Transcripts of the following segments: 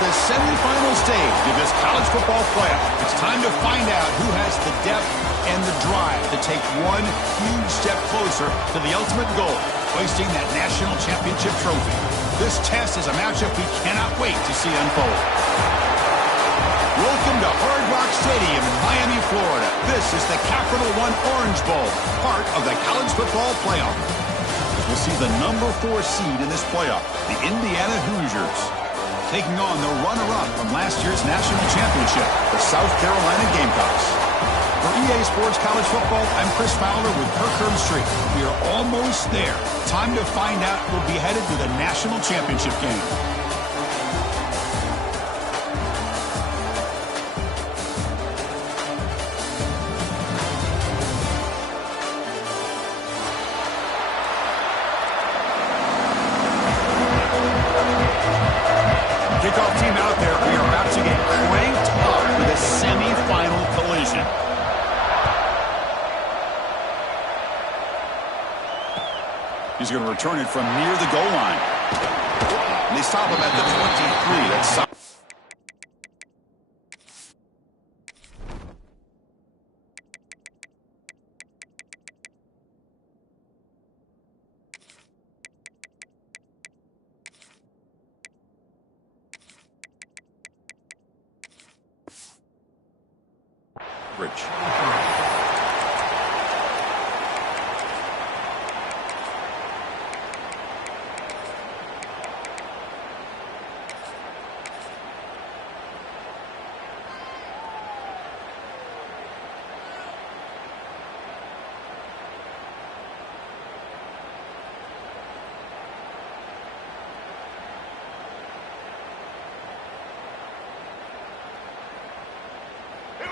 the semifinal stage of this college football playoff. It's time to find out who has the depth and the drive to take one huge step closer to the ultimate goal, hoisting that national championship trophy. This test is a matchup we cannot wait to see unfold. Welcome to Hard Rock Stadium in Miami, Florida. This is the Capital One Orange Bowl, part of the college football playoff. We'll see the number 4 seed in this playoff, the Indiana Hoosiers, taking on the runner-up from last year's national championship, the South Carolina Gamecocks. For EA Sports College Football, I'm Chris Fowler with Kirk Herbstreit. We are almost there. Time to find out who'll be headed to the national championship game. Kickoff team out there. We are about to get cranked up with a semifinal collision. He's going to return it from near the goal line. And they stop him at the 23. That's Rich.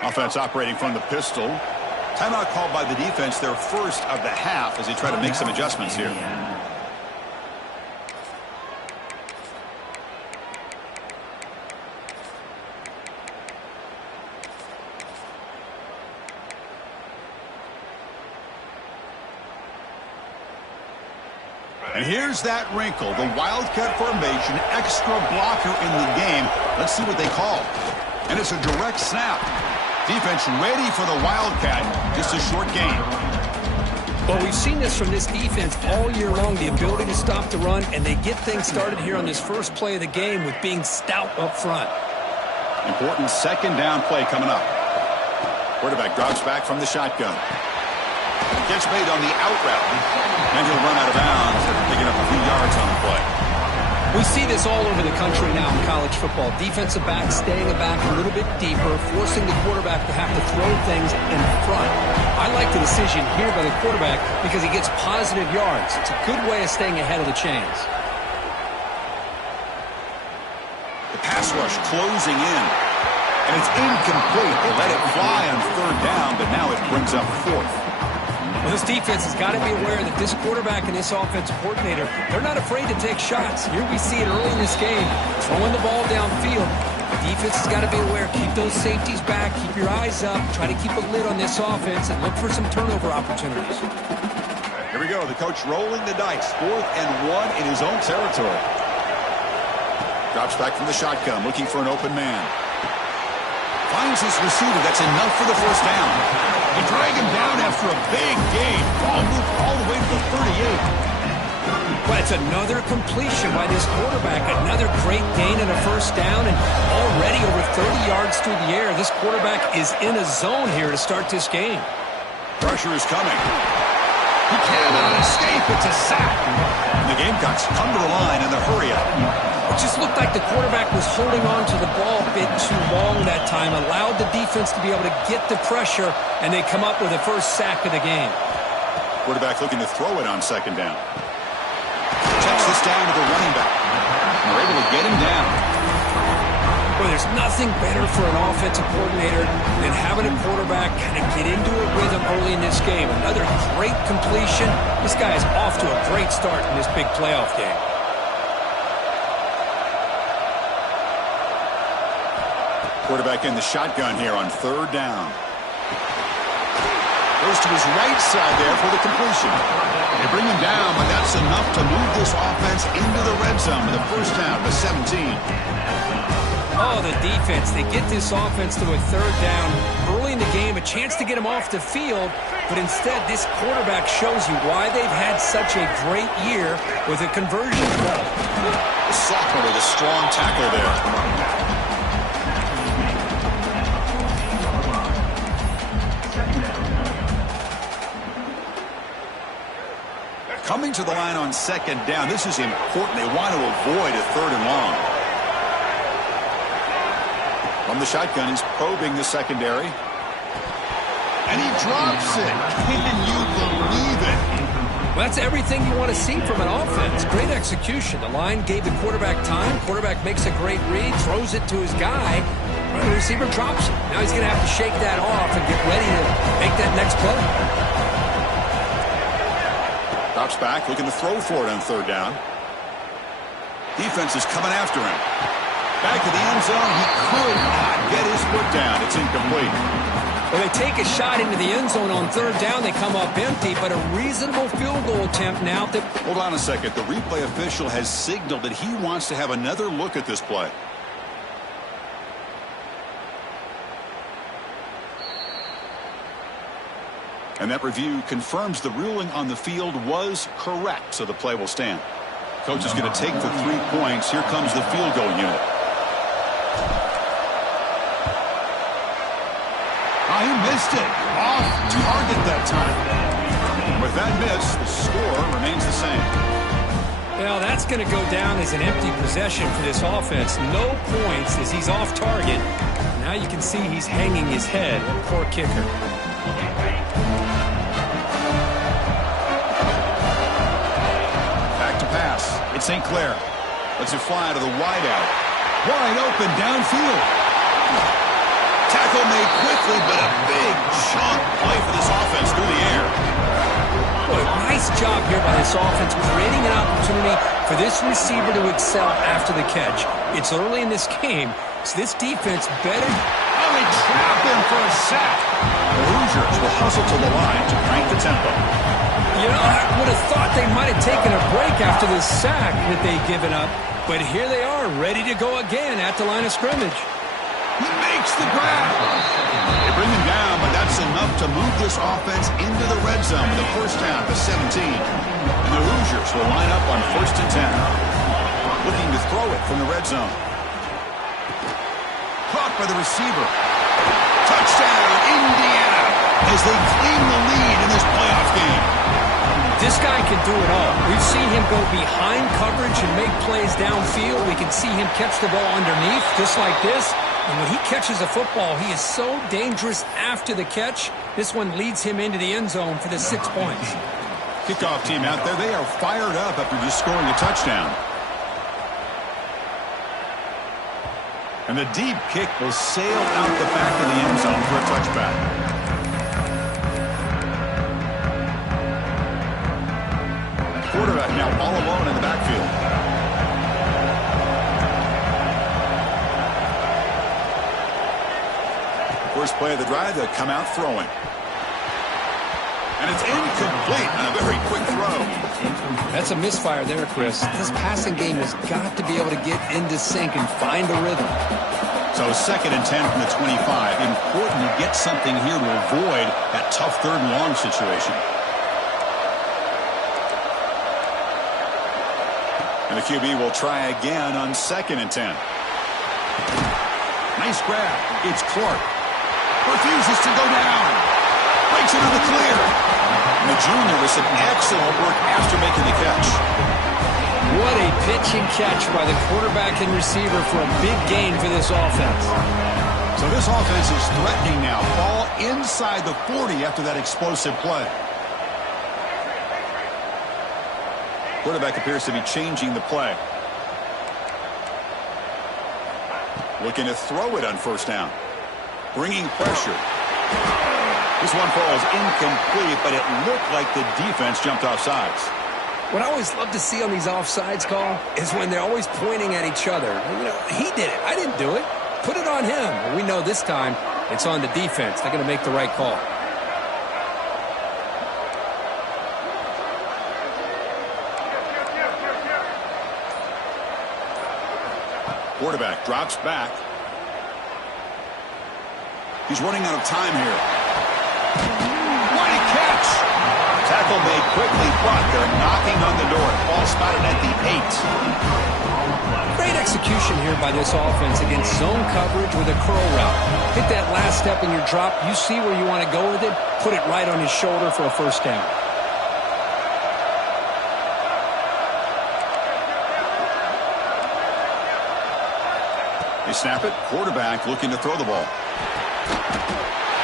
Offense operating from the pistol. Timeout called by the defense, their first of the half, as they try to make some adjustments here. And here's that wrinkle, the Wildcat formation, extra blocker in the game. Let's see what they call. And it's a direct snap. Defense ready for the Wildcat. Just a short gain. Well, we've seen this from this defense all year long, the ability to stop the run, and they get things started here on this first play of the game with being stout up front. Important second down play coming up. Quarterback drops back from the shotgun. Gets made on the out route. And he'll run out of bounds after picking up a few yards on the play. We see this all over the country now in college football. Defensive backs staying back a little bit deeper, forcing the quarterback to have to throw things in front. I like the decision here by the quarterback because he gets positive yards. It's a good way of staying ahead of the chains. The pass rush closing in. And it's incomplete. They let it fly on third down, but now it brings up fourth. Well, this defense has got to be aware that this quarterback and this offensive coordinator, they're not afraid to take shots. Here we see it early in this game, throwing the ball downfield. The defense has got to be aware. Keep those safeties back. Keep your eyes up. Try to keep a lid on this offense and look for some turnover opportunities. Here we go. The coach rolling the dice. 4th and 1 in his own territory. Drops back from the shotgun, looking for an open man. Finds his receiver. That's enough for the first down. They drag him down after a big gain. Ball moved all the way to the 38. But it's another completion by this quarterback. Another great gain and a first down, and already over 30 yards through the air. This quarterback is in a zone here to start this game. Pressure is coming. He cannot escape. It's a sack. And the Gamecocks come to the line in the hurry-up. It just looked like the quarterback was holding on to the ball a bit too long that time, allowed the defense to be able to get the pressure, and they come up with the first sack of the game. Quarterback looking to throw it on second down. Checks this down to the running back. And they're able to get him down. Well, there's nothing better for an offensive coordinator than having a quarterback kind of get into a rhythm early in this game. Another great completion. This guy is off to a great start in this big playoff game. Quarterback in the shotgun here on third down. Goes to his right side there for the completion. They bring him down, but that's enough to move this offense into the red zone with the first down to 17. Oh, the defense. They get this offense to a third down early in the game, a chance to get them off the field, but instead this quarterback shows you why they've had such a great year with a conversion. The sophomore with a strong tackle there. Coming to the line on second down. This is important. They want to avoid a third and long. From the shotgun, he's probing the secondary. And he drops it. Can you believe it? Well, that's everything you want to see from an offense. Great execution. The line gave the quarterback time. Quarterback makes a great read, throws it to his guy. The receiver drops it. Now he's going to have to shake that off and get ready to make that next play. Drops back, looking to throw for it on third down. Defense is coming after him. Back to the end zone. He could not get his foot down. It's incomplete. Well, they take a shot into the end zone on third down. They come up empty, but a reasonable field goal attempt now. Hold on a second. The replay official has signaled that he wants to have another look at this play. And that review confirms the ruling on the field was correct, so the play will stand. Coach is going to take the 3 points. Here comes the field goal unit. Oh, he missed it. Off target that time. With that miss, the score remains the same. Well, that's going to go down as an empty possession for this offense. No points as he's off target. Now you can see he's hanging his head. Poor kicker. It's St. Clair. Lets it fly to the wideout. Wide open downfield. Tackle made quickly, but a big chunk play for this offense through the air. Boy, nice job here by this offense, creating an opportunity for this receiver to excel after the catch. It's early in this game, so this defense better. Oh, they trap him for a sack. The Hoosiers will hustle to the line to crank the tempo. You know, I would have thought they might have taken a break after the sack that they'd given up. But here they are, ready to go again at the line of scrimmage. He makes the grab. They bring him down, but that's enough to move this offense into the red zone with a first down to 17. And the Hoosiers will line up on 1st and 10. Looking to throw it from the red zone. Caught by the receiver. Touchdown, Indiana, as they claim the lead in this playoff game. This guy can do it all. We've seen him go behind coverage and make plays downfield. We can see him catch the ball underneath, just like this. And when he catches a football, he is so dangerous after the catch. This one leads him into the end zone for the 6 points. Kickoff team out there, they are fired up after just scoring a touchdown. And the deep kick will sail out the back of the end zone for a touchback. Quarterback now all alone in the backfield. First play of the drive, they'll come out throwing. And it's incomplete on a very quick throw. That's a misfire there, Chris. This passing game has got to be able to get into sync and find a rhythm. So 2nd and 10 from the 25. Important to get something here to avoid that tough 3rd and long situation. And the QB will try again on 2nd and 10. Nice grab. It's Clark. Refuses to go down. Breaks into the clear. And the junior with some excellent work after making the catch. What a pitch and catch by the quarterback and receiver for a big gain for this offense. So this offense is threatening now. Ball inside the 40 after that explosive play. Quarterback appears to be changing the play. Looking to throw it on 1st down. Bringing pressure. This one falls incomplete, but it looked like the defense jumped off sides. What I always love to see on these offsides call is when they're always pointing at each other. You know, he did it. I didn't do it. Put it on him. But we know this time it's on the defense. They're going to make the right call. Quarterback drops back. He's running out of time here. What a catch! Tackle made quickly, but they're knocking on the door. Ball spotted at the 8. Great execution here by this offense against zone coverage with a curl route. Hit that last step in your drop. You see where you want to go with it. Put it right on his shoulder for a first down. They snap it. Quarterback looking to throw the ball.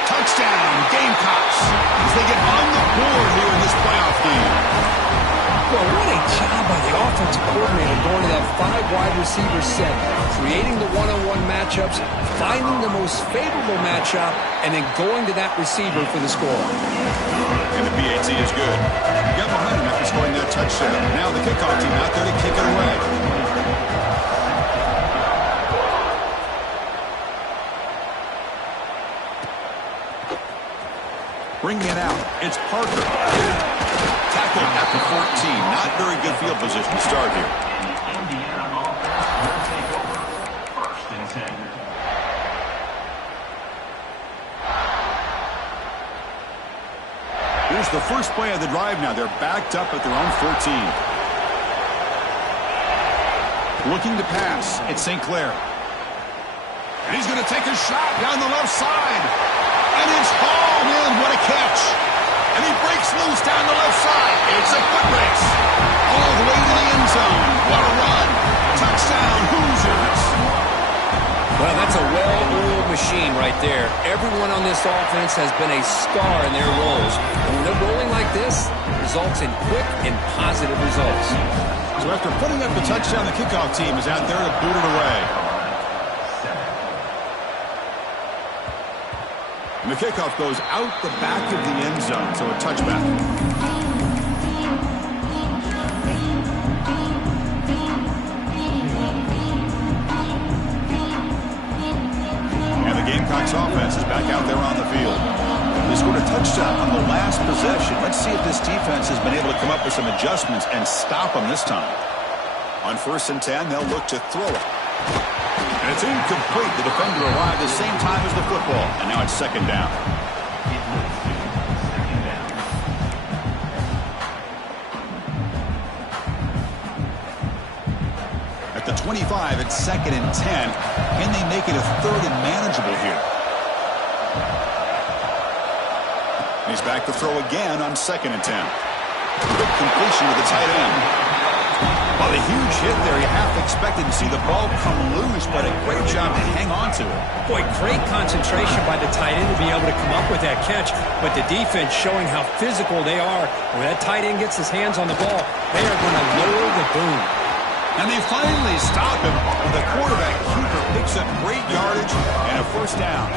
Touchdown, Gamecocks, as they get on the board here in this playoff game. Well, what a job by the offensive coordinator going to that 5 wide receiver set, creating the one-on-one matchups, finding the most favorable matchup, and then going to that receiver for the score. And the PAT is good. Got behind him after scoring that touchdown. Now the kickoff team out there to kick it away. Bringing it out, it's Parker. Tackled at the 14. Not very good field position to start here. Here's the first play of the drive now. They're backed up at their own 14. Looking to pass. It's St. Clair. And he's going to take a shot down the left side. And it's hauled in. What a catch. And he breaks loose down the left side. It's a foot race. All the way to the end zone. What a run. Touchdown, Hoosiers. Well, that's a well-oiled machine right there. Everyone on this offense has been a star in their roles. And when they're rolling like this, it results in quick and positive results. So after putting up the touchdown, the kickoff team is out there to boot it away. And the kickoff goes out the back of the end zone, so a touchback. And the Gamecocks offense is back out there on the field. They scored a touchdown on the last possession. Let's see if this defense has been able to come up with some adjustments and stop them this time. On 1st and 10, they'll look to throw it. And it's incomplete. The defender arrived the same time as the football. And now it's 2nd down. At the 25, it's 2nd and 10. Can they make it a 3rd and manageable here? And he's back to throw again on 2nd and 10. Quick completion to the tight end. Well, a huge hit there. You have to expect to see the ball come loose, but a great job to hang on to it. Boy, great concentration by the tight end to be able to come up with that catch, but the defense showing how physical they are. When that tight end gets his hands on the ball, they are going to lower the boom. And they finally stop him. The quarterback keeper picks up great yardage and a 1st down.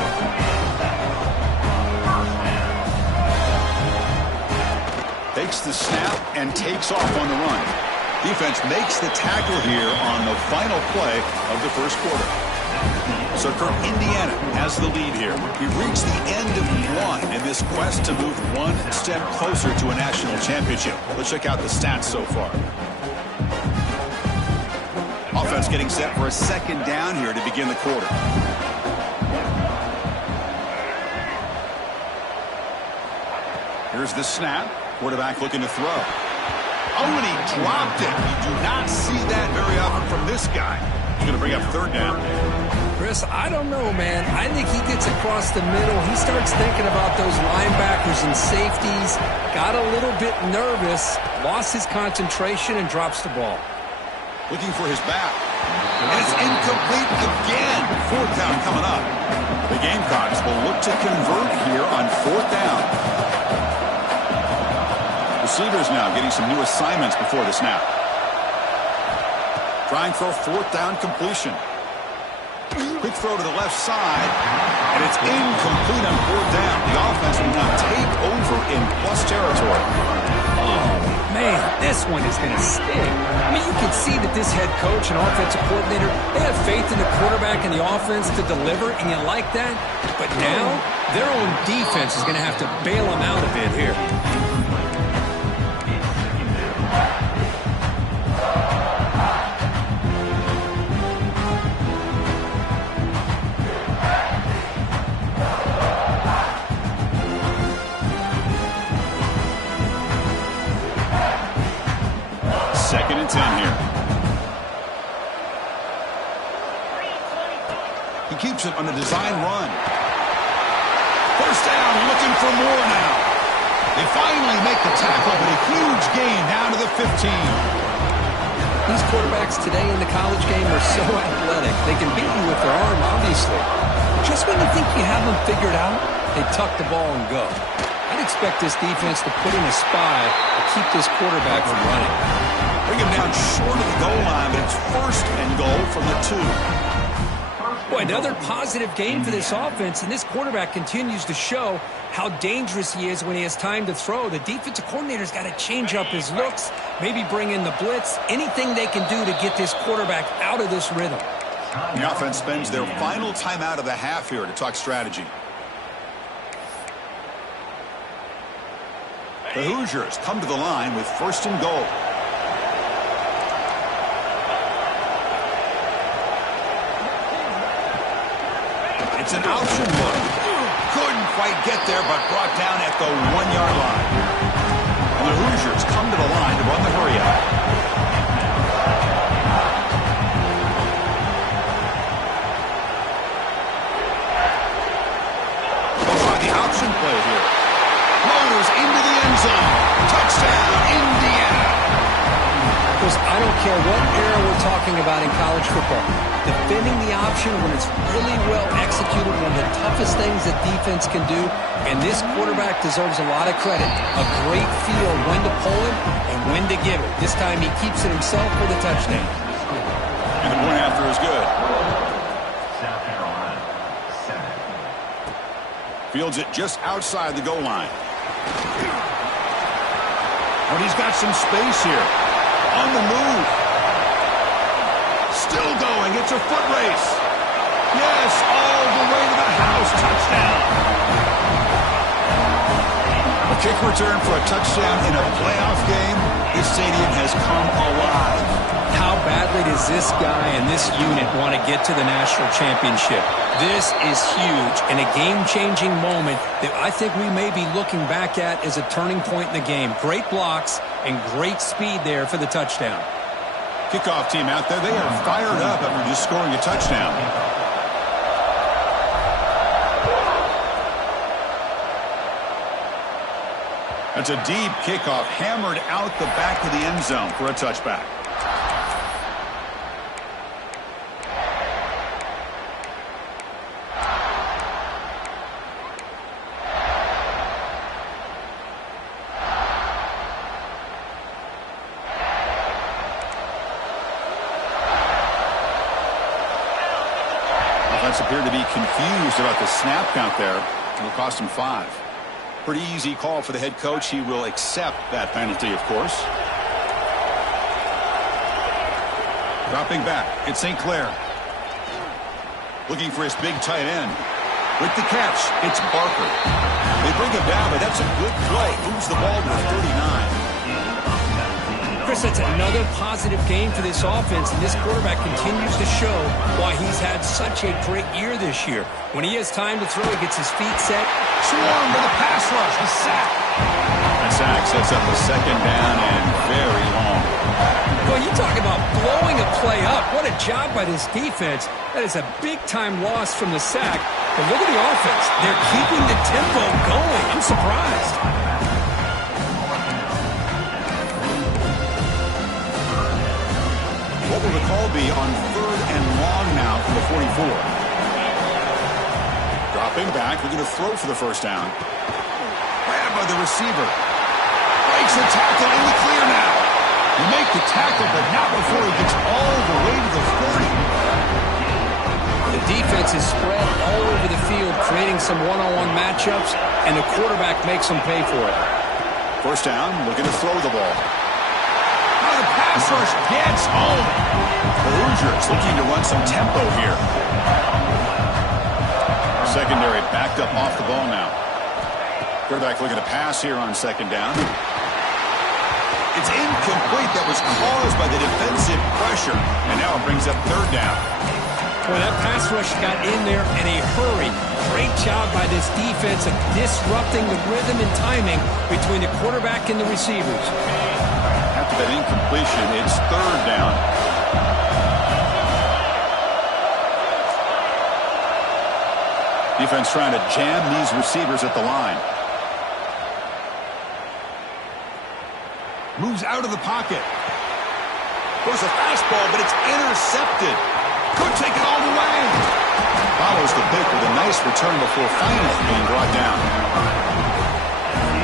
Takes the snap and takes off on the run. Defense makes the tackle here on the final play of the 1st quarter. So Indiana has the lead here. We reached the end of one in this quest to move one step closer to a national championship. Let's check out the stats so far. Offense getting set for a 2nd down here to begin the quarter. Here's the snap. Quarterback looking to throw. Oh, and he dropped it. You do not see that very often from this guy. He's going to bring up 3rd down. Chris, I don't know, man. I think he gets across the middle. He starts thinking about those linebackers and safeties. Got a little bit nervous, lost his concentration, and drops the ball. Looking for his back. And it's incomplete again. 4th down coming up. The Gamecocks will look to convert here on 4th down. Receivers now getting some new assignments before the snap. Trying for a 4th down completion. Quick throw to the left side, and it's incomplete on 4th down. The offense will now take over in plus territory. Oh, man, this one is going to sting. I mean, you can see that this head coach and offensive coordinator, they have faith in the quarterback and the offense to deliver, and you like that. But now, their own defense is going to have to bail them out a bit here. 2nd and 10 here. He keeps it on a design run. 1st down, looking for more now. They finally make the tackle, but a huge gain down to the 15. These quarterbacks today in the college game are so athletic. They can beat you with their arm, obviously. Just when you think you have them figured out, they tuck the ball and go. I'd expect this defense to put in a spy to keep this quarterback from running. Bring him down short of the goal line, but it's 1st and goal from the 2. Boy, another positive game for this offense, and this quarterback continues to show how dangerous he is when he has time to throw. The defensive coordinator's got to change up his looks, maybe bring in the blitz, anything they can do to get this quarterback out of this rhythm. The offense spends their final timeout of the half here to talk strategy. The Hoosiers come to the line with 1st and goal. It's an option look. Couldn't quite get there, but brought down at the 1-yard line. And the Hoosiers come to the line to run the hurry-out. They'll try the option play here. Floaters into the end zone. Touchdown, Indiana. Chris, I don't care what era we're talking about in college football. Defending the option when it's really well executed, one of the toughest things that defense can do, and this quarterback deserves a lot of credit. A great feel when to pull it and when to give it. This time he keeps it himself for the touchdown. And the point after is good. Fields it just outside the goal line. But he's got some space here. On the move. Still going. It's a foot race. Yes, all the way to the house. Touchdown. A kick return for a touchdown in a playoff game. This stadium has come alive. How badly does this guy and this unit want to get to the national championship? This is huge and a game-changing moment that I think we may be looking back at as a turning point in the game. Great blocks and great speed there for the touchdown. Kickoff team out there, they are fired up after just scoring a touchdown. That's a deep kickoff, hammered out the back of the end zone for a touchback. Offense appeared to be confused about the snap count there. It'll cost him 5. Pretty easy call for the head coach. He will accept that penalty, of course. Dropping back, it's St. Clair. Looking for his big tight end. With the catch, it's Barker. They bring him down, but that's a good play. Moves the ball to the 39. Chris, that's another positive game for this offense, and this quarterback continues to show why he's had such a great year this year. When he has time to throw, he gets his feet set. Swarm with a pass rush, a sack. That sack sets up a second down and very long. Well, you talk about blowing a play up. What a job by this defense. That is a big-time loss from the sack. But look at the offense. They're keeping the tempo going. I'm surprised. What will the call be on 3rd and long now from the 44? Dropping back, looking to throw for the first down. Grabbed by the receiver. Breaks the tackle in the clear now. You make the tackle, but not before he gets all the way to the 40. The defense is spread all over the field, creating some one-on-one matchups, and the quarterback makes them pay for it. First down, looking to throw the ball. The pass rush gets home. The Hoosiers looking to run some tempo here. Secondary backed up off the ball now. Quarterback looking to pass here on 2nd down. It's incomplete. That was caused by the defensive pressure. And now it brings up 3rd down. Well, that pass rush got in there in a hurry. Great job by this defense of disrupting the rhythm and timing between the quarterback and the receivers. Have to that incompletion. It's third down. Defense trying to jam these receivers at the line. Moves out of the pocket. Goes a fastball, but it's intercepted. Could take it all the way. Follows the pick with a nice return before finally being brought down.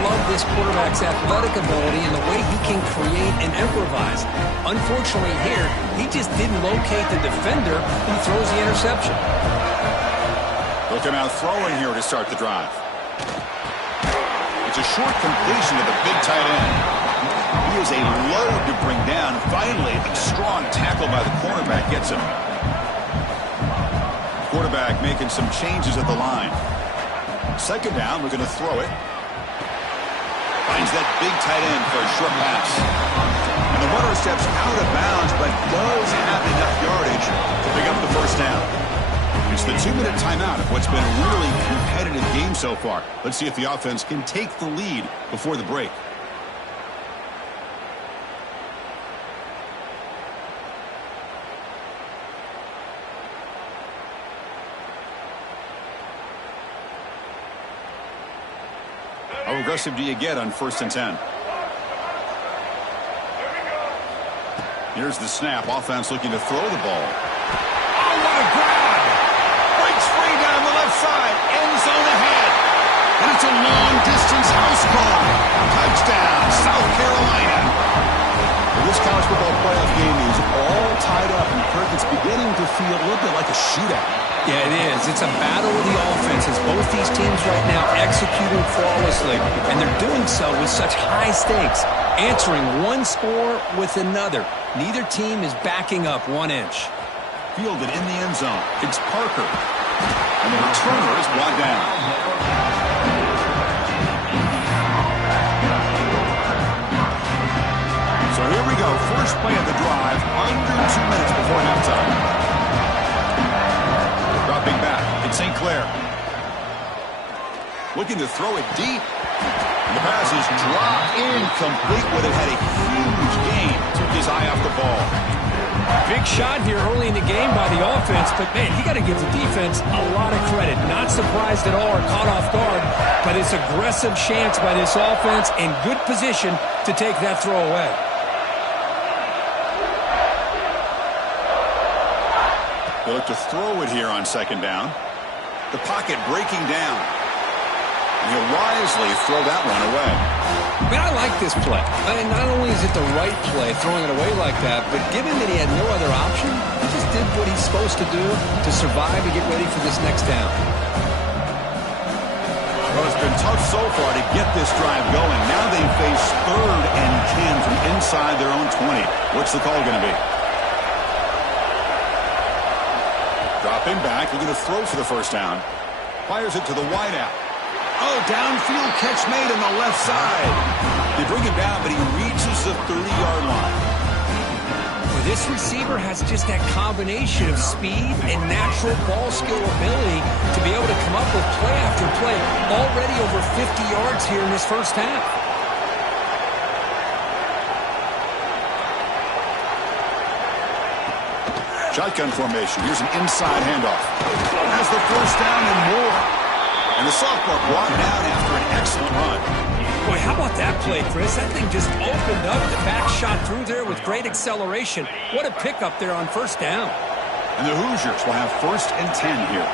Love this quarterback's athletic ability and the way he can create and improvise. Unfortunately here, he just didn't locate the defender who throws the interception. Looking out throwing here to start the drive. It's a short completion to the big tight end. He is a load to bring down. Finally, a strong tackle by the cornerback gets him. Quarterback making some changes at the line. Second down, we're going to throw it. Finds that big tight end for a short pass. And the runner steps out of bounds, but does have enough yardage to pick up the first down. It's the 2-minute timeout of what's been a really competitive game so far. Let's see if the offense can take the lead before the break. How aggressive do you get on 1st and 10? Here's the snap. Offense looking to throw the ball. Oh, what a grab! Breaks free down the left side. End zone ahead. And it's a long-distance house call. Touchdown, South Carolina. Well, this college football playoff game is all tied up, and Kirk, it's beginning to feel a little bit like a shootout. Yeah, it is. It's a battle of the offenses. Both these teams right now executing flawlessly, and they're doing so with such high stakes, answering one score with another. Neither team is backing up 1 inch. Fielded in the end zone. It's Parker. And the returner is brought down. So here we go. First play of the drive. Under 2 minutes before halftime. Dropping back. It's St. Clair. Looking to throw it deep. And the pass is dropped incomplete, but it had a huge gain. Took his eye off the ball. Big shot here early in the game by the offense, but man, you got to give the defense a lot of credit. Not surprised at all or caught off guard, but it's aggressive chance by this offense and good position to take that throw away. They look to throw it here on second down. The pocket breaking down. And he'll wisely throw that one away. I mean, I like this play. I mean, not only is it the right play, throwing it away like that, but given that he had no other option, he just did what he's supposed to do to survive and get ready for this next down. Well, it's been tough so far to get this drive going. Now they face 3rd and 10 from inside their own 20. What's the call going to be? Dropping back, looking to throw for the first down. Fires it to the wideout. Oh, downfield catch made on the left side. They bring him down, but he reaches the 30-yard line. Well, this receiver has just that combination of speed and natural ball skill ability to be able to come up with play after play. Already over 50 yards here in this first half. Shotgun formation. Here's an inside handoff. Has the first down and more. And the sophomore brought down after an excellent run. Boy, how about that play, Chris? That thing just opened up. The back shot through there with great acceleration. What a pickup there on first down. And the Hoosiers will have 1st and 10 here.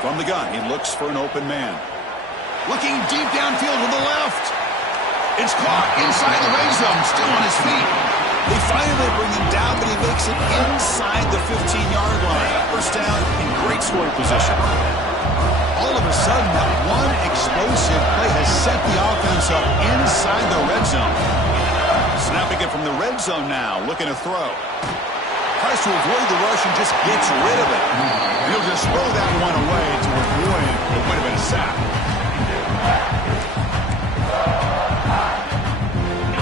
From the gun, he looks for an open man. Looking deep downfield to the left. It's caught inside the red zone, still on his feet. They finally bring him down, but he makes it inside the 15-yard line. First down in great scoring position. All of a sudden, that one explosive play has set the offense up inside the red zone. Snapping it from the red zone now, looking to throw. Tries to avoid the rush and just gets rid of it. He'll just throw that one away to avoid what would have been a sack.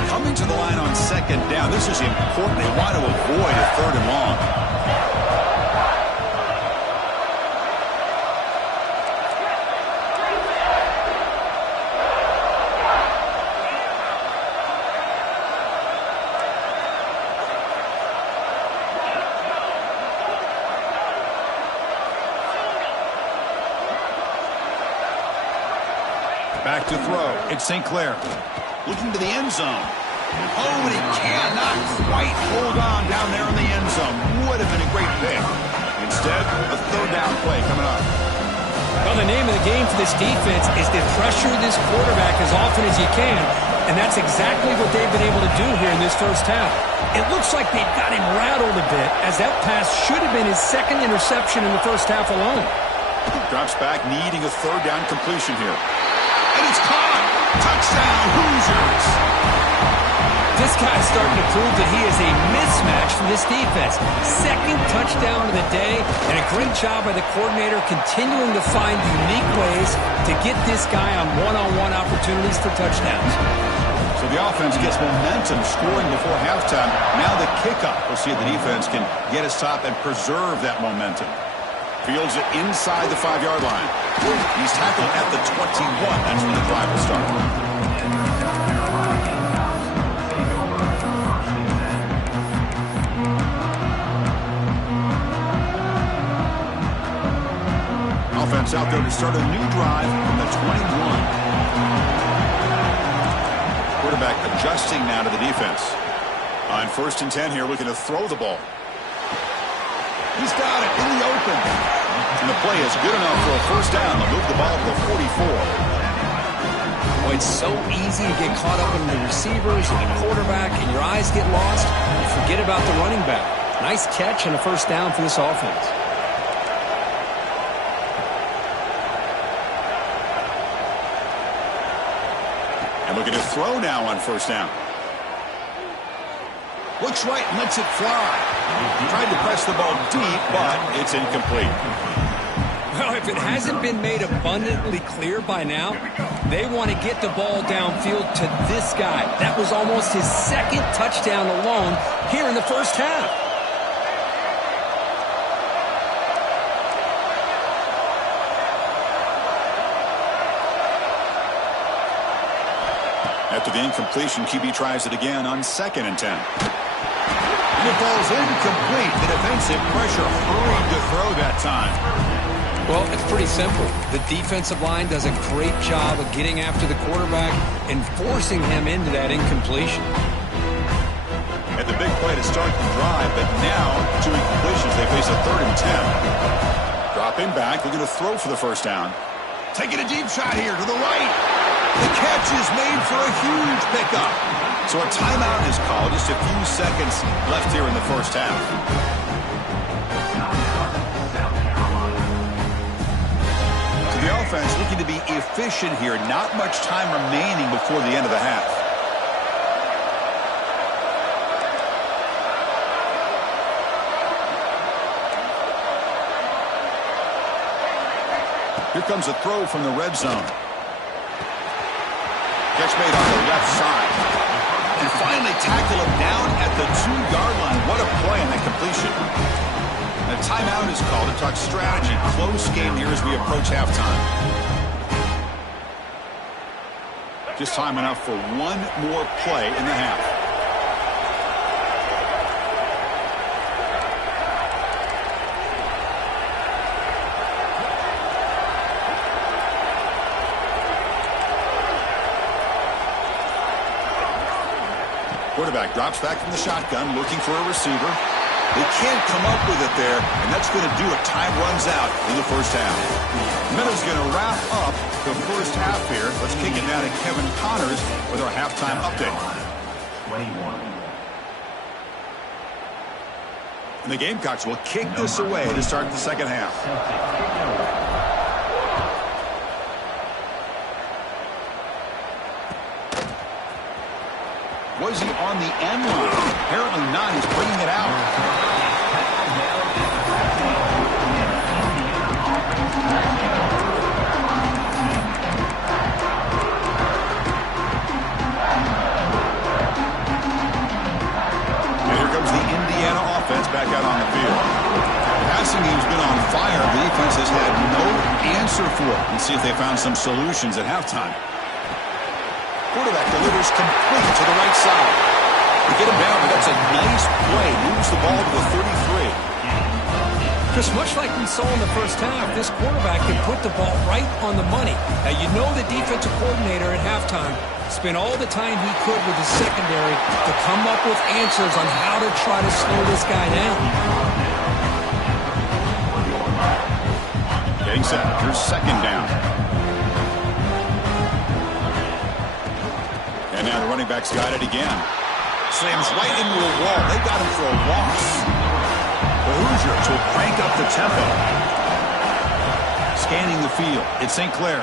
Coming to the line on second down. This is important. They want to avoid a 3rd and long. back to throw. It's St. Clair. Looking to the end zone. Oh, and he cannot quite hold on down there in the end zone. Would have been a great pick. Instead, a third down play coming up. Well, the name of the game for this defense is to pressure this quarterback as often as you can, and that's exactly what they've been able to do here in this first half. It looks like they've got him rattled a bit, as that pass should have been his second interception in the first half alone. Drops back, needing a third down completion here. And it's caught! Touchdown, Hoosiers! This guy's starting to prove that he is a mismatch for this defense. Second touchdown of the day, and a great job by the coordinator continuing to find unique ways to get this guy on one-on-one opportunities for touchdowns. So the offense gets momentum scoring before halftime. Now the kickoff. We'll see if the defense can get a stop and preserve that momentum. Fields it inside the 5-yard line. He's tackled at the 21. That's when the drive will start. Offense out there to start a new drive from the 21. Quarterback adjusting now to the defense. On 1st and 10 here, looking to throw the ball. He's got it in the open. And the play is good enough for a first down. They'll move the ball to the 44. Oh, it's so easy to get caught up in the receivers and the quarterback, and your eyes get lost. You forget about the running back. Nice catch and a first down for this offense. And looking to throw now on 1st down. Looks right and lets it fly. Tried to press the ball deep, but it's incomplete. Well, if it hasn't been made abundantly clear by now, they want to get the ball downfield to this guy. That was almost his second touchdown alone here in the first half. After the incompletion, QB tries it again on 2nd and 10. And it falls incomplete. The defensive pressure hurried to throw that time. Well, it's pretty simple. The defensive line does a great job of getting after the quarterback and forcing him into that incompletion. At the big play to start the drive, but now 2 incompletions. They face a 3rd and 10. Dropping back, looking to throw for the first down. Taking a deep shot here to the right. The catch is made for a huge pickup. So a timeout is called. Just a few seconds left here in the first half. So the offense looking to be efficient here. Not much time remaining before the end of the half. Here comes a throw from the red zone. Catch made on the left side. And finally tackle him down at the 2-yard line. What a play on that completion. And a timeout is called to talk strategy. Close game here as we approach halftime. Just time enough for one more play in the half. Quarterback drops back from the shotgun, looking for a receiver. They can't come up with it there, and that's going to do it. Time runs out in the first half. Meadow's going to wrap up the first half here. Let's kick it down to Kevin Connors with our halftime update. 21. And the Gamecocks will kick this away to start the second half. Was he on the end line? Apparently not. He's bringing it out. And here comes the Indiana offense back out on the field. Passing game's been on fire. The defense has had no answer for it. Let's see if they found some solutions at halftime. Quarterback delivers complete to the right side. They get him down, but that's a nice play. Moves the ball to the 33. Just much like we saw in the first half, this quarterback can put the ball right on the money. Now, you know the defensive coordinator at halftime spent all the time he could with his secondary to come up with answers on how to try to slow this guy down. Getting set. Here's second down. And now the running back's got it again. Slams right into a wall. They got him for a loss. The Hoosiers will crank up the tempo. Scanning the field. It's St. Clair.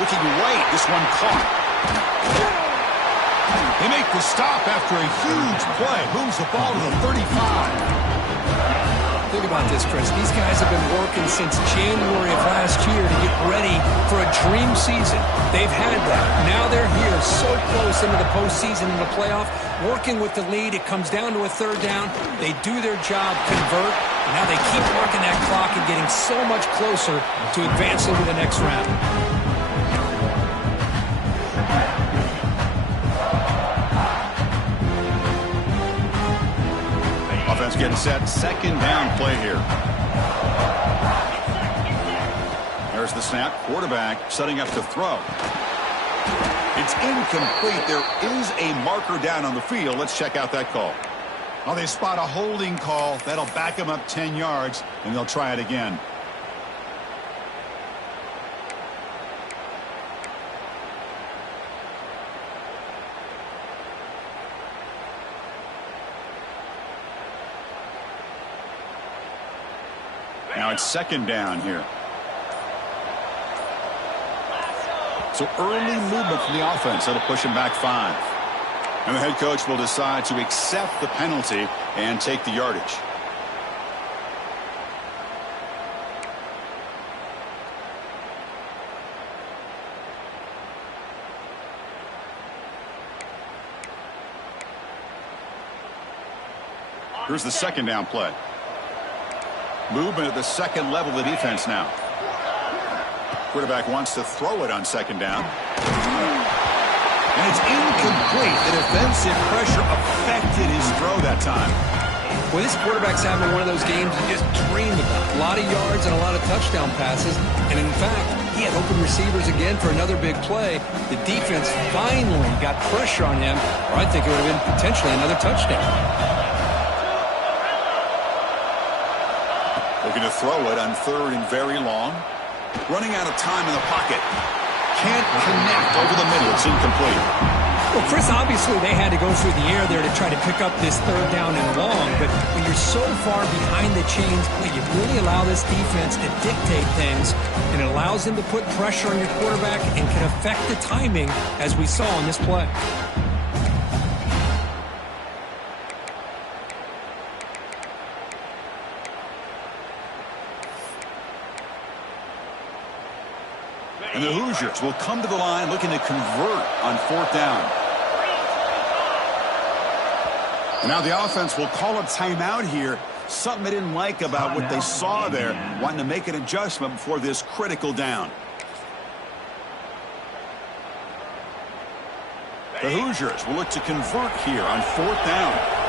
Looking right. This one caught. They make the stop after a huge play. Moves the ball to the 35. Think about this, Chris. These guys have been working since January of last year to get ready for a dream season. They've had that. Now they're here so close into the postseason and the playoff, working with the lead. It comes down to a third down. They do their job, convert, and now they keep working that clock and getting so much closer to advancing to the next round. Offense getting set. Second down play here. There's the snap. Quarterback setting up to throw. It's incomplete. There is a marker down on the field. Let's check out that call. Well, they spot a holding call. That'll back them up 10 yards, and they'll try it again. Now it's second down here. So early movement from the offense. That'll push him back 5. And the head coach will decide to accept the penalty and take the yardage. Here's the second down play. Movement at the second level of the defense now. Quarterback wants to throw it on second down. And it's incomplete. The defensive pressure affected his throw that time. Well, this quarterback's having one of those games you just dreamed about. A lot of yards and a lot of touchdown passes. And in fact, he had open receivers again for another big play. The defense finally got pressure on him, or I think it would have been potentially another touchdown. Looking to throw it on third and very long. Running out of time in the pocket. Can't connect over the middle. It's incomplete. Well, Chris, obviously they had to go through the air there to try to pick up this third down and long. But when you're so far behind the chains, you really allow this defense to dictate things. And it allows them to put pressure on your quarterback and can affect the timing, as we saw in this play. And the Hoosiers will come to the line looking to convert on fourth down. And now the offense will call a timeout here. Something they didn't like about what they saw there. Wanting to make an adjustment before this critical down. The Hoosiers will look to convert here on fourth down.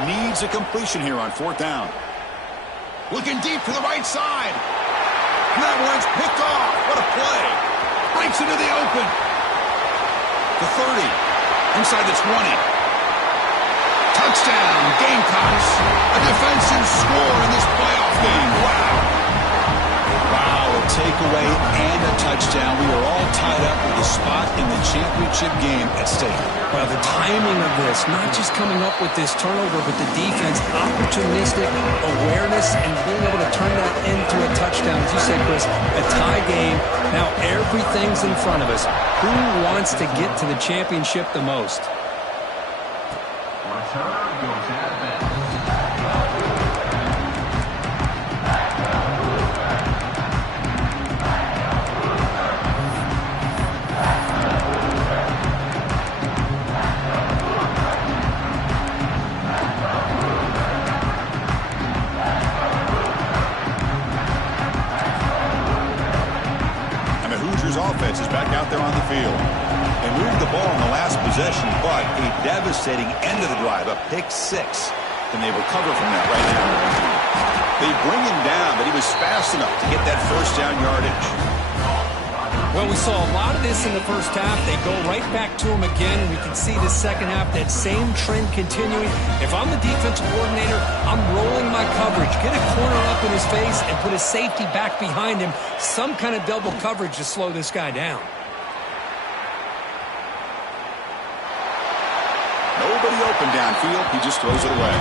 Needs a completion here on fourth down. Looking deep to the right side. And that one's picked off. What a play. Breaks into the open. The 30. Inside the 20. Touchdown, Gamecocks. A defensive score in this playoff game. Wow. Wow, a takeaway and a touchdown. We are all tied up with a spot in the championship game at stake. Well, the timing of this, not just coming up with this turnover, but the defense, opportunistic awareness, and being able to turn that into a touchdown. As you said, Chris, a tie game. Now everything's in front of us. Who wants to get to the championship the most? ball in the last possession, but a devastating end of the drive, a pick-6. Can they recover from that right now? They bring him down, but he was fast enough to get that first down yardage. Well, we saw a lot of this in the first half. They go right back to him again, and we can see the second half, that same trend continuing. If I'm the defensive coordinator, I'm rolling my coverage. Get a corner up in his face and put a safety back behind him. Some kind of double coverage to slow this guy down. Nobody open downfield. He just throws it away.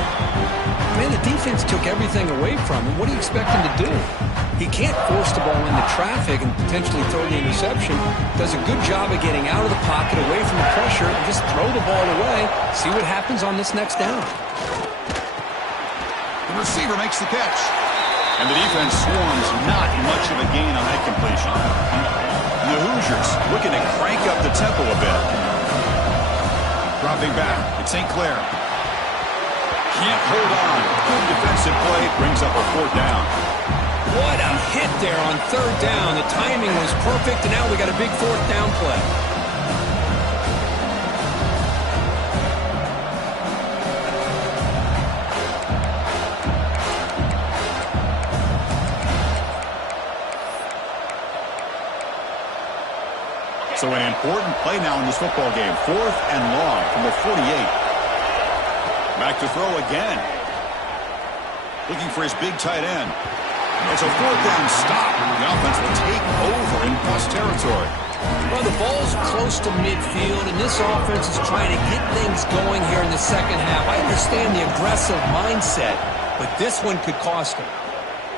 Man, the defense took everything away from him. What do you expect him to do? He can't force the ball into traffic and potentially throw the interception. Does a good job of getting out of the pocket, away from the pressure, and just throw the ball away. See what happens on this next down. The receiver makes the catch. And the defense swarms not much of a gain on that completion. And the Hoosiers looking to crank up the tempo a bit. Dropping back, it's St. Clair. Can't hold on. Good defensive play, brings up a 4th down. What a hit there on 3rd down. The timing was perfect, and now we got a big 4th down play. So an important play now in this football game. 4th and long from the 48. Back to throw again. Looking for his big tight end. It's a 4th down stop. The offense will take over in plus territory. Well, the ball's close to midfield, and this offense is trying to get things going here in the second half. I understand the aggressive mindset, but this one could cost him.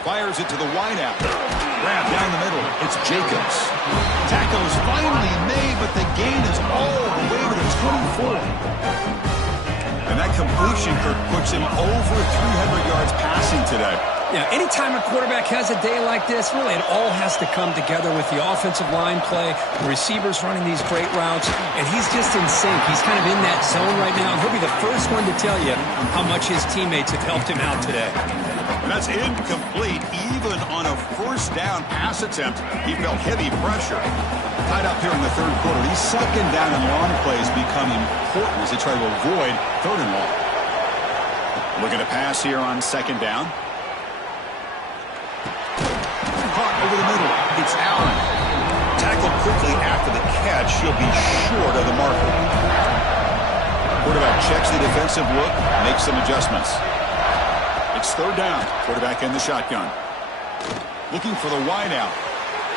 Fires it to the wideout. Grab down the middle. It's Jacobs. Tackle is finally made, but the gain is all the way to the 24. And that completion, Kirk, puts him over 300 yards passing today. Yeah, anytime a quarterback has a day like this, really it all has to come together with the offensive line play, the receivers running these great routes, and he's just in sync. He's kind of in that zone right now, and he'll be the first one to tell you how much his teammates have helped him out today. And that's incomplete. Even on a 1st down pass attempt, he felt heavy pressure. Tied up here in the 3rd quarter. These 2nd down and long plays become important as they try to avoid 3rd and long. Looking to pass here on 2nd down. Caught over the middle. It's Allen. Tackled quickly after the catch. He'll be short of the marker. Quarterback checks the defensive look, makes some adjustments. It's 3rd down. Quarterback in the shotgun. Looking for the wideout.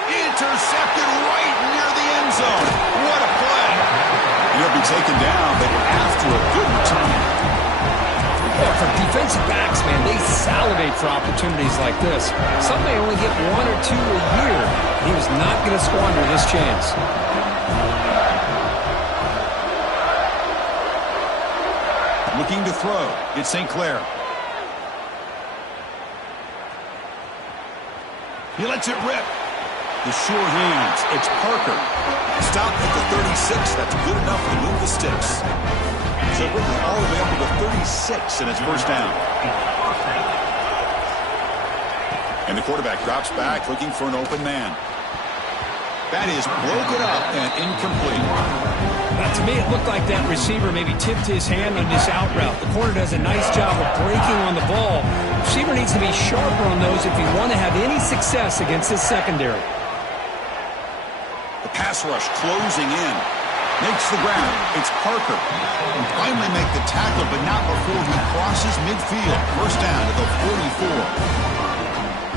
Intercepted right near the end zone. What a play. He'll be taken down, but after a good return. Yeah, for defensive backs, man, they salivate for opportunities like this. Some may only get 1 or 2 a year. He was not going to squander this chance. Looking to throw. It's St. Clair. He lets it rip. The sure hands. It's Parker. Stopped at the 36. That's good enough to move the sticks. So really all the way up to the 36 in his 1st down. And the quarterback drops back looking for an open man. That is broken up and incomplete. Now, to me, it looked like that receiver maybe tipped his hand on this out route. The corner does a nice job of breaking on the ball. The receiver needs to be sharper on those if you want to have any success against this secondary. The pass rush closing in. Makes the ground. It's Parker. And finally make the tackle, but not before he crosses midfield. 1st down to the 44.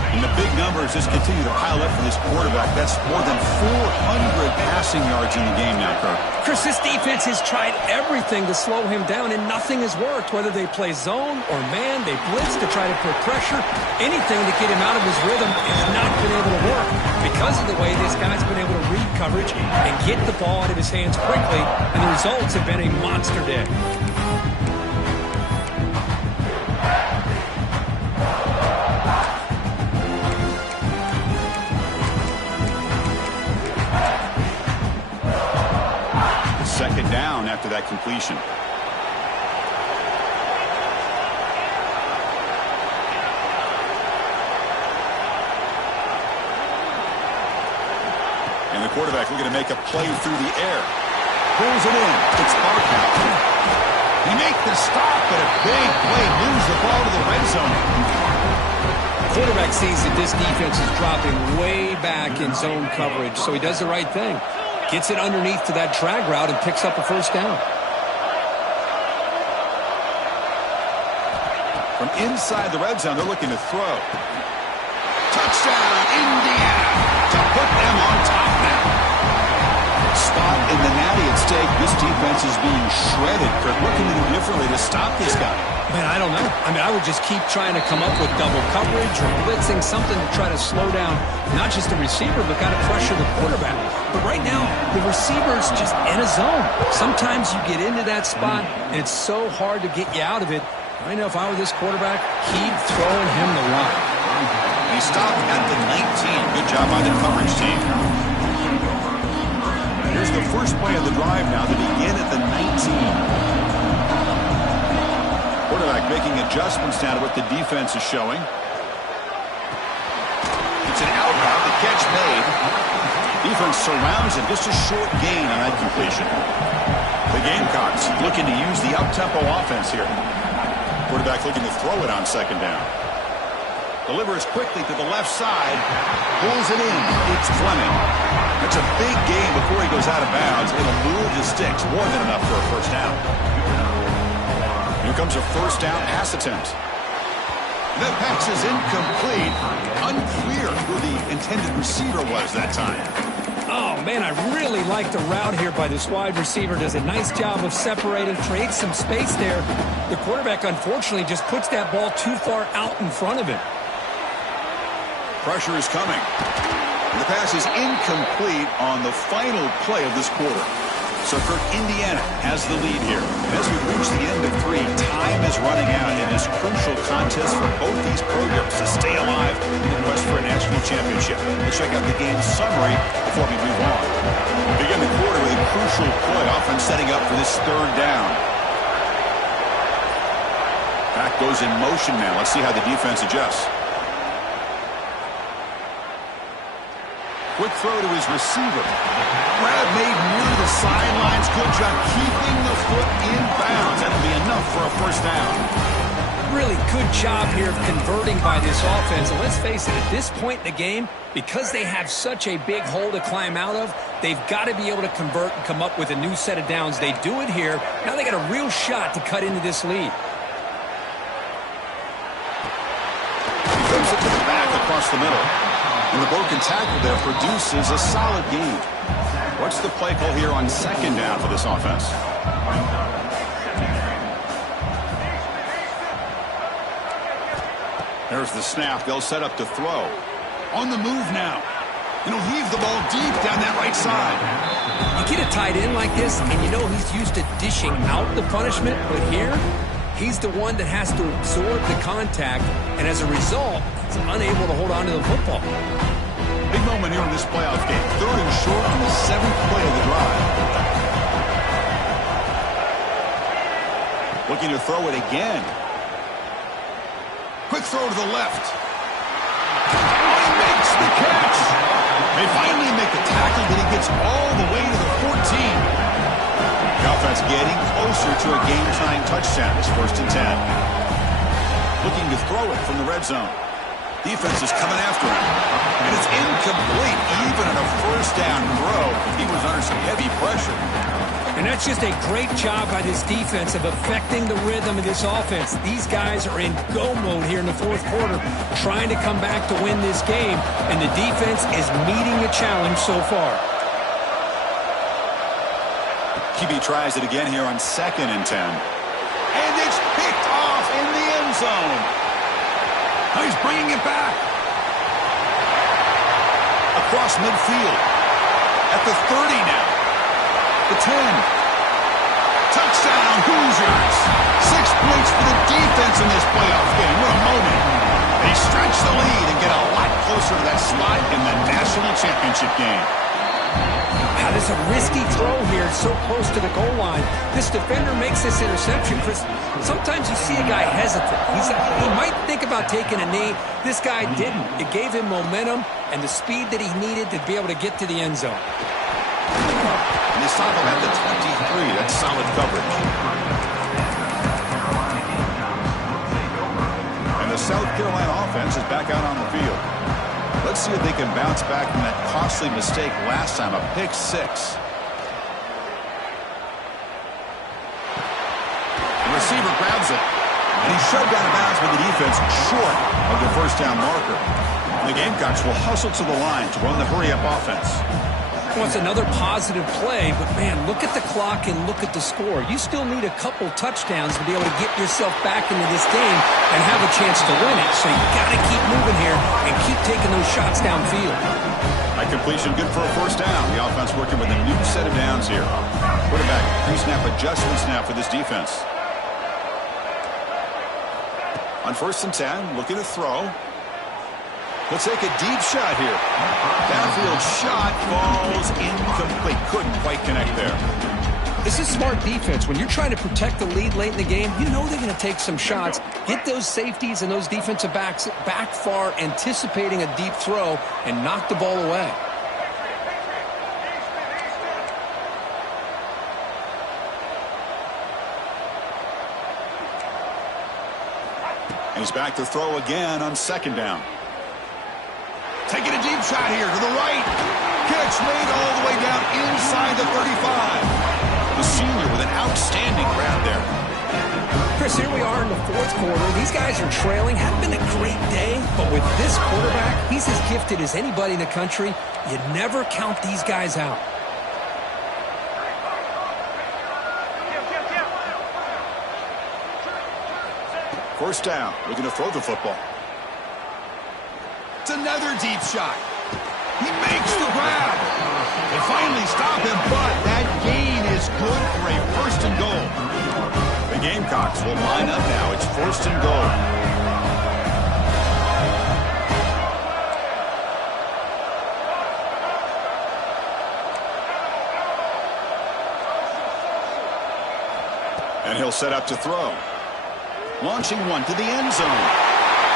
And the big numbers just continue to pile up for this quarterback. That's more than 400 passing yards in the game now, Kirk. Chris, this defense has tried everything to slow him down, and nothing has worked. Whether they play zone or man, they blitz to try to put pressure. Anything to get him out of his rhythm has not been able to work because of the way this guy's been able to read coverage and get the ball out of his hands quickly, and the results have been a monster day. Second down after that completion. And the quarterback looking to make a play through the air. Pulls it in. It's Barkhouse. He makes the stop, but a big play moves the ball to the red zone. The quarterback sees that this defense is dropping way back in zone coverage, so he does the right thing. Gets it underneath to that drag route and picks up a first down. From inside the red zone, they're looking to throw. Touchdown, Indiana, to put them on top now. Spot in the natty at stake. This defense is being shredded. Kurt, what can they do differently to stop this guy? Man, I don't know. I would just keep trying to come up with double coverage or blitzing, something to try to slow down not just the receiver, but got to pressure the quarterback. But right now, the receiver's just in a zone. Sometimes you get into that spot, and it's so hard to get you out of it. I know if I were this quarterback, keep throwing him the rock. He stopped at the 19. Good job by the coverage team. Here's the first play of the drive now to begin at the 19. Quarterback making adjustments now to what the defense is showing. It's an out route. The catch made. Defense surrounds him. Just a short gain on that completion. The Gamecocks looking to use the up-tempo offense here. Quarterback looking to throw it on second down. Delivers quickly to the left side. Pulls it in. It's Fleming. That's a big gain before he goes out of bounds. It'll move the sticks. More than enough for a first down. Here comes a first down pass attempt. The pass is incomplete. Unclear who the intended receiver was that time. Oh, man, I really like the route here by this wide receiver. Does a nice job of separating, creates some space there. The quarterback, unfortunately, just puts that ball too far out in front of him. Pressure is coming. And the pass is incomplete on the final play of this quarter. So, Kirk, Indiana has the lead here. As we reach the end of 3, time is running out in this crucial contest for both these programs to stay alive in the quest for a national championship. Let's check out the game summary before we move on. Begin the quarter with a crucial play, often setting up for this third down. Back goes in motion now. Let's see how the defense adjusts. Quick throw to his receiver. Grab made near the sidelines. Good job keeping the foot in bounds. That'll be enough for a first down. Really good job here of converting by this offense. And let's face it, at this point in the game, because they have such a big hole to climb out of, they've got to be able to convert and come up with a new set of downs. They do it here. Now they got a real shot to cut into this lead. He comes it to the back across the middle. And the broken tackle there produces a solid gain. What's the play call here on second down for this offense? There's the snap. They'll set up to throw. On the move now. And he'll heave the ball deep down that right side. You get a tight end like this, and you know he's used to dishing out the punishment, but here, he's the one that has to absorb the contact, and as a result, he's unable to hold on to the football. Big moment here in this playoff game. 3rd and short on the 7th play of the drive. Looking to throw it again. Quick throw to the left. Oh, he makes the catch. They finally make the tackle, but he gets all the way to the 14. The offense getting closer to a game-tying touchdown. It's 1st and 10. Looking to throw it from the red zone. Defense is coming after him. And it's incomplete. Even on a first down throw, he was under some heavy pressure. And that's just a great job by this defense of affecting the rhythm of this offense. These guys are in go mode here in the 4th quarter, trying to come back to win this game. And the defense is meeting the challenge so far. QB tries it again here on 2nd and 10. And it's picked off in the end zone. Now he's bringing it back. Across midfield. At the 30 now. The 10. Touchdown, Hoosiers. 6 points for the defense in this playoff game. What a moment. They stretch the lead and get a lot closer to that spot in the national championship game. Now, there's a risky throw here so close to the goal line. This defender makes this interception, Chris. Sometimes you see a guy hesitant. He might think about taking a knee. This guy didn't. It gave him momentum and the speed that he needed to be able to get to the end zone. And they stop him at the 28. coverage. And the South Carolina offense is back out on the field. Let's see if they can bounce back from that costly mistake last time, a pick six. The receiver grabs it, and he's shoved out of bounds by the defense short of the first down marker. The Gamecocks will hustle to the line to run the hurry-up offense. Well, it's another positive play, but, man, look at the clock and look at the score. You still need a couple touchdowns to be able to get yourself back into this game and have a chance to win it. So you got to keep moving here and keep taking those shots downfield. That completion good for a first down. The offense working with a new set of downs here. Quarterback pre-snap adjustments now for this defense. On 1st and 10, looking to throw. Let's take a deep shot here. Downfield shot falls incomplete. Couldn't quite connect there. This is smart defense. When you're trying to protect the lead late in the game, you know they're going to take some shots. Get those safeties and those defensive backs back far, anticipating a deep throw, and knock the ball away. And he's back to throw again on 2nd down. Taking a deep shot here to the right. Catch made all the way down inside the 35. The senior with an outstanding grab there. Chris, here we are in the 4th quarter. These guys are trailing. Hadn't been a great day, but with this quarterback, he's as gifted as anybody in the country. You never count these guys out. First down, looking to throw the football. It's another deep shot. He makes the grab. They finally stop him, but that gain is good for a 1st and goal. The Gamecocks will line up now. It's 1st and goal. And he'll set up to throw. Launching one to the end zone.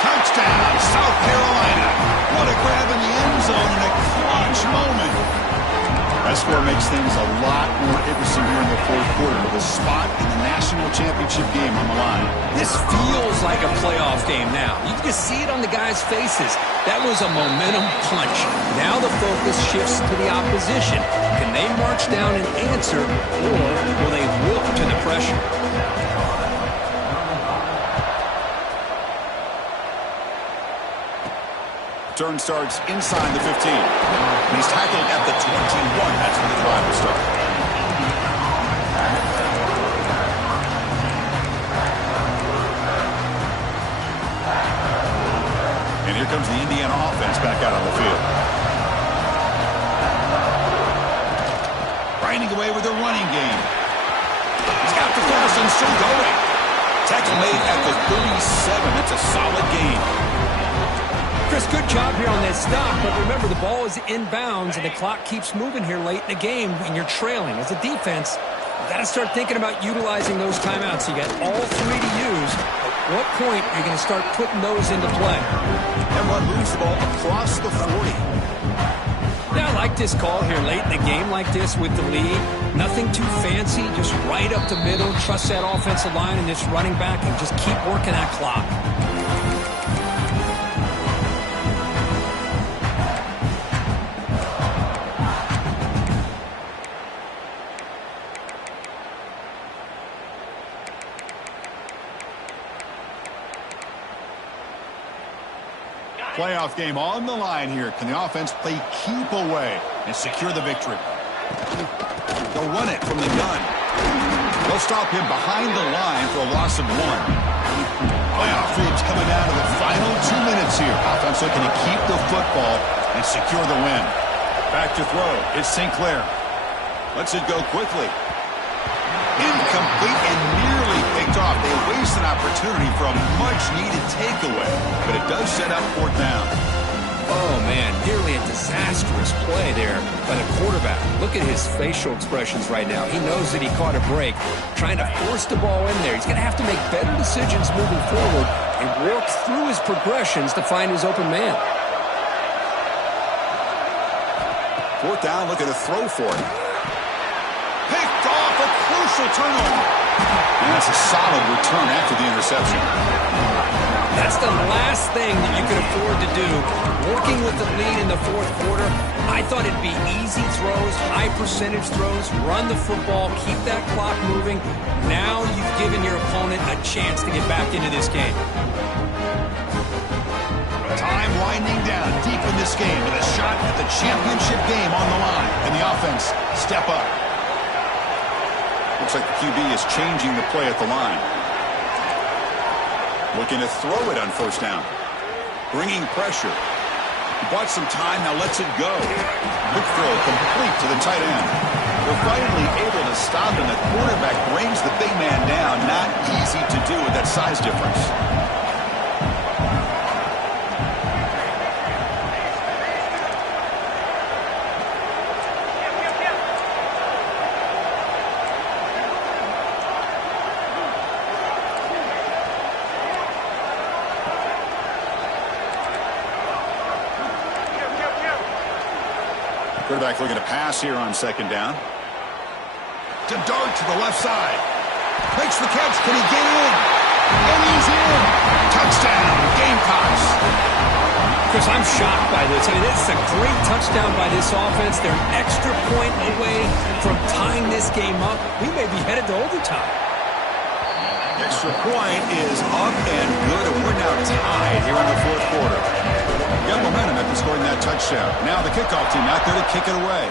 Touchdown, South Carolina. What a grab in the end zone in a clutch moment. That score makes things a lot more interesting here in the 4th quarter with a spot in the national championship game on the line. This feels like a playoff game now. You can just see it on the guys' faces. That was a momentum punch. Now the focus shifts to the opposition. Can they march down and answer, or will they wilt to the pressure? Turn starts inside the 15. And he's tackled at the 21. That's where the drive will start. And here comes the Indiana offense back out on the field. Grinding away with their running game. He's got the force and still going. Tackle made at the 37. That's a solid gain. Chris, good job here on that stop, but remember the ball is inbounds and the clock keeps moving here late in the game and you're trailing. As a defense, you got to start thinking about utilizing those timeouts. You got all 3 to use. At what point are you going to start putting those into play? Everyone moves the ball across the 40. Yeah, I like this call here late in the game like this with the lead. Nothing too fancy, just right up the middle. Trust that offensive line and this running back and just keep working that clock. Playoff game on the line here. Can the offense play keep away and secure the victory? They'll run it from the gun. They'll stop him behind the line for a loss of 1. Playoff dreams coming down to the final 2 minutes here. Offense looking to keep the football and secure the win. Back to throw. It's St. Clair. Lets it go quickly. Incomplete and nearly picked off. They waste an opportunity for a much-needed takeaway, but it does set up 4th down. Oh, man, nearly a disastrous play there by the quarterback. Look at his facial expressions right now. He knows that he caught a break, trying to force the ball in there. He's going to have to make better decisions moving forward and work through his progressions to find his open man. 4th down, looking to throw for it. Picked off a crucial crucial turnover. And that's a solid return after the interception. That's the last thing that you can afford to do. Working with the lead in the fourth quarter, I thought it'd be easy throws, high percentage throws, run the football, keep that clock moving. Now you've given your opponent a chance to get back into this game. Time winding down deep in this game with a shot at the championship game on the line. And the offense step up. Looks like the QB is changing the play at the line. Looking to throw it on first down. Bringing pressure. He bought some time, now lets it go. Quick throw complete to the tight end. They're finally able to stop him. The quarterback brings the big man down. Not easy to do with that size difference. Quarterback looking to pass here on second down. To dart to the left side. Makes the catch. Can he get in? And he's in. Touchdown, Gamecocks. Chris, I'm shocked by this. I mean, it's a great touchdown by this offense. They're an extra point away from tying this game up. We may be headed to overtime. Extra point is up and good, and we're now tied here in the fourth quarter. Got momentum after scoring that touchdown. Now the kickoff team out there to kick it away.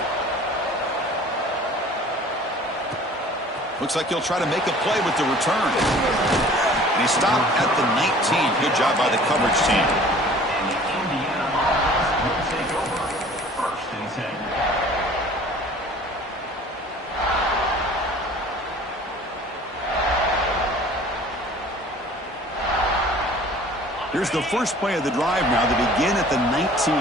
Looks like he'll try to make a play with the return. And he stopped at the 19. Good job by the coverage team. Here's the first play of the drive now to begin at the 19.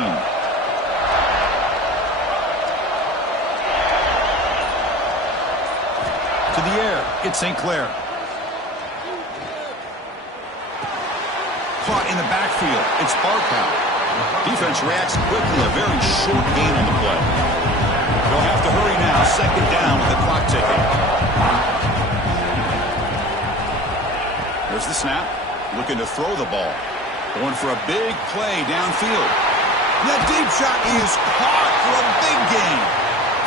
To the air, it's St. Clair. Caught in the backfield, it's Barkow. Defense reacts quickly, a very short gain on the play. They'll have to hurry now, second down with the clock ticking. There's the snap, looking to throw the ball. Going for a big play downfield. That deep shot is caught for a big gain.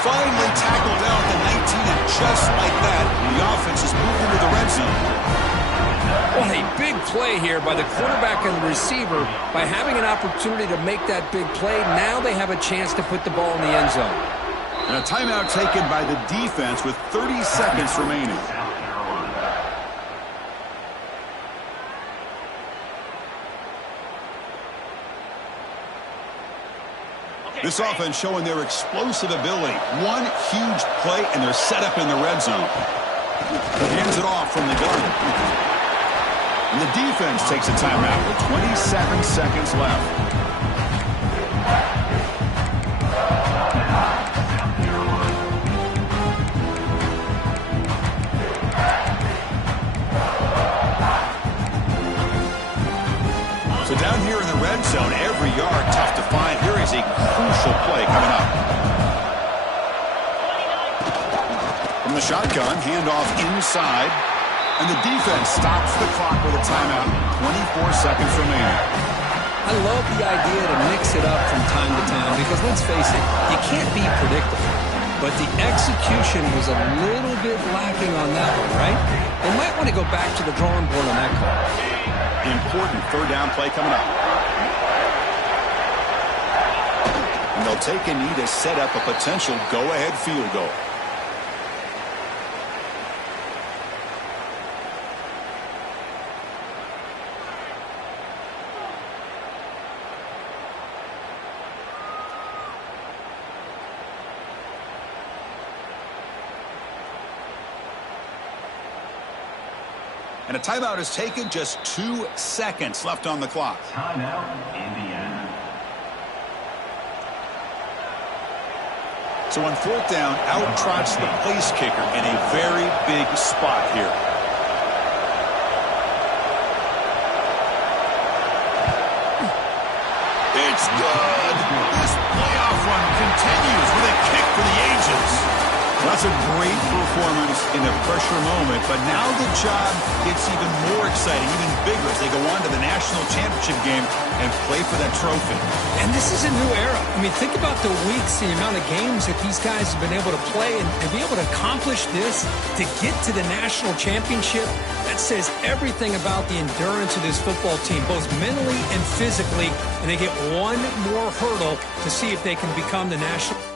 Finally tackled down at the 19, and just like that, the offense has moved into the red zone. Well, a big play here by the quarterback and the receiver. By having an opportunity to make that big play, now they have a chance to put the ball in the end zone. And a timeout taken by the defense with 30 seconds remaining. This offense showing their explosive ability. One huge play, and they're set up in the red zone. Hands it off from the gun. And the defense takes a timeout with 27 seconds left. So down here in the red zone, every yard tough to find. Here is a crucial play coming up. From the shotgun, handoff inside. And the defense stops the clock with a timeout. 24 seconds remaining. I love the idea to mix it up from time to time because, let's face it, you can't be predictable. But the execution was a little bit lacking on that one, right? They might want to go back to the drawing board on that call. Important third down play coming up. And they'll take a knee to set up a potential go-ahead field goal. And a timeout is taken, just 2 seconds left on the clock. Timeout, Indiana. So on fourth down, out trots the place kicker in a very big spot here. It's good. This playoff run continues with a kick for the ages. That's a great performance in a pressure moment, but now the job gets even more exciting, even bigger as they go on to the national championship game and play for that trophy. And this is a new era. I mean, think about the weeks, the amount of games that these guys have been able to play and be able to accomplish this, to get to the national championship. That says everything about the endurance of this football team, both mentally and physically, and they get one more hurdle to see if they can become the national